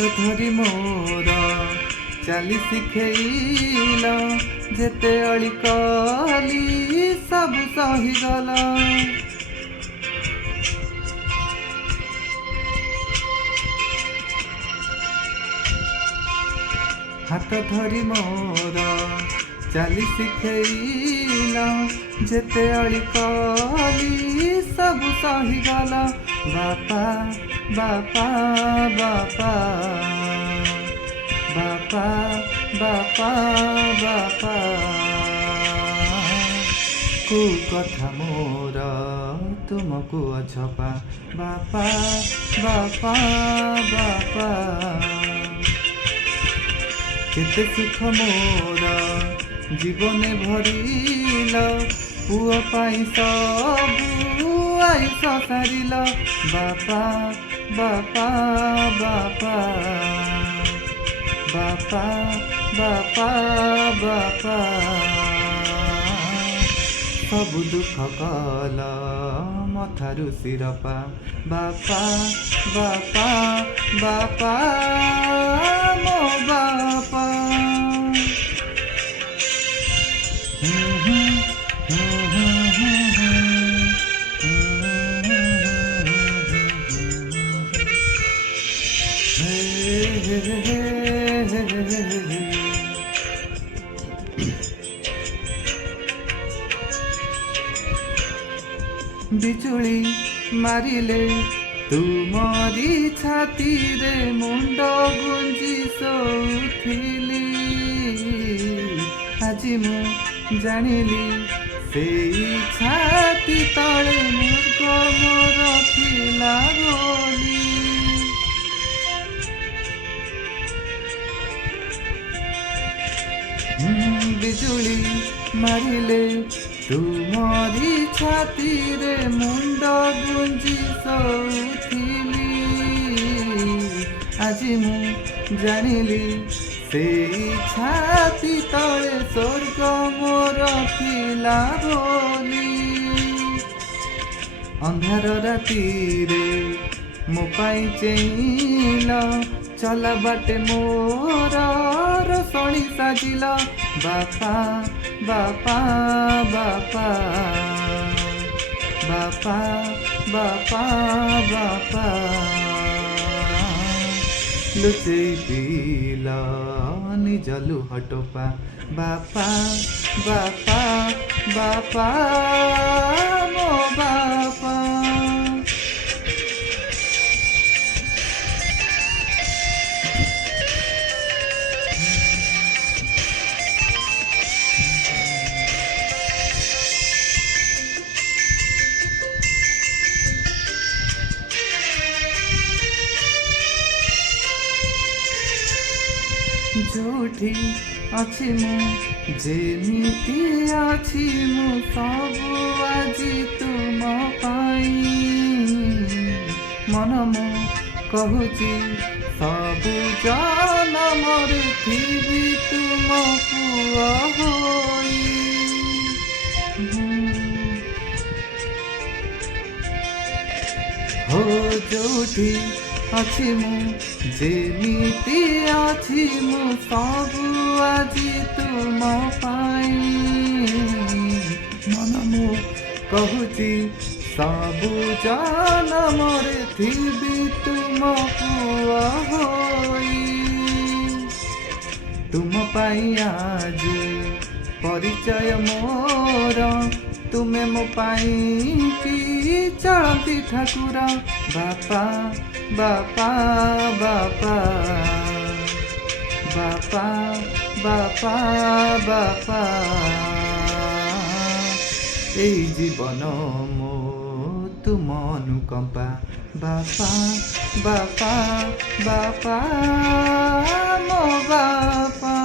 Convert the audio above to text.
ଧରି ମୋର ଚାଲି ଶିଖେଇଲ ଯେତେ ଅଳି କଲି ସବୁ ସହିଗଲ। ହାତ ଧରି ମୋର ଚାଲି ଶିଖେଇଲ ଯେତେ ଅଳି କଲି ସବୁ ସହିଗଲ। ବାପା ବାପା ବାପା ବାପା ବାପା ବାପା କୁ କଥା ମୋର ତୁମକୁ ଅଛପା। ବାପା ବାପା ବାପା କେତେ ସୁଖ ମୋର ଜୀବନେ ଭରିଲ ପୁଅ ପାଇଁ ସବୁ ଆଇସ ସାରିଲ। ବାପା ବାପା ବାପା ବାପା ବାପା ବାପା ସବୁ ଦୁଃଖ କଲ ମଥାରୁ ଶିରପା। ବାପା ବାପା ବାପା ମୋ ବାପା। ବିଜୁଳି ମାରିଲେ ତୁମରି ଛାତିରେ ମୁଣ୍ଡ ଗୁଞ୍ଜି ଶୋଉଥିଲି। ଆଜି ମୁଁ ଜାଣିଲି ସେଇ ଛାତି ତଳେ ମୃଗ ମୋର ଥିଲା ବୋଲି। ବିଜୁଳି ମାରିଲେ ତୁମରି ଛାତିରେ ମୁଣ୍ଡ ଗୁଞ୍ଜି ଶୋଉଥିଲି। ଆଜି ମୁଁ ଜାଣିଲି ସେଇ ଛାତି ତଳେ ସ୍ୱର୍ଗ ମୋର ଥିଲା ବୋଲି। ଅନ୍ଧାର ରାତିରେ ମୋ ପାଇଁ ଚେଇଁଲ ଚଲା ବାଟେ ମୋର ରସଣି ସାଜିଲ। ବାପା ବାପା ବାପା ବାପା ବାପା ବାପା ଲୁଚେଇ ପିଇଲ ନିଜ ଲୁହ ଟୋପା। ବାପା ବାପା ବାପା ମୋ ବାପା। ଯୋଉଠି ଅଛି ମୁଁ ଯେମିତି ଅଛି ମୁଁ ସବୁ ଆଜି ତୁମ ପାଇଁ। ମନ ମୁଁ କହୁଛି ସବୁ ଜନମରେ ଥିବି ତୁମ ପୁଅ ହୋଇ। ହୋ ଯୋଉଠି ଅଛି ମୁଁ ଯେମିତି ଅଛି ମୁଁ ସବୁ ଆଜି ତୁମ ପାଇଁ। ମନ ମୁଁ କହୁଛି ସବୁ ଜନମରେ ଥିବି ତୁମ ପୁଅ ହୋଇ। ତୁମ ପାଇଁ ଆଜି ପରିଚୟ ମୋର ତୁମେ ମୋ ପାଇଁ କି ଚଳନ୍ତି ଠାକୁର। ବାପା ବାପା ବାପା ବାପା ବାପା ବାପା এই জীবନ ମୋ ତୁମ ଅନୁକମ୍ପା। ବାପା ବାପା ବାପା ମୋ ବାପା।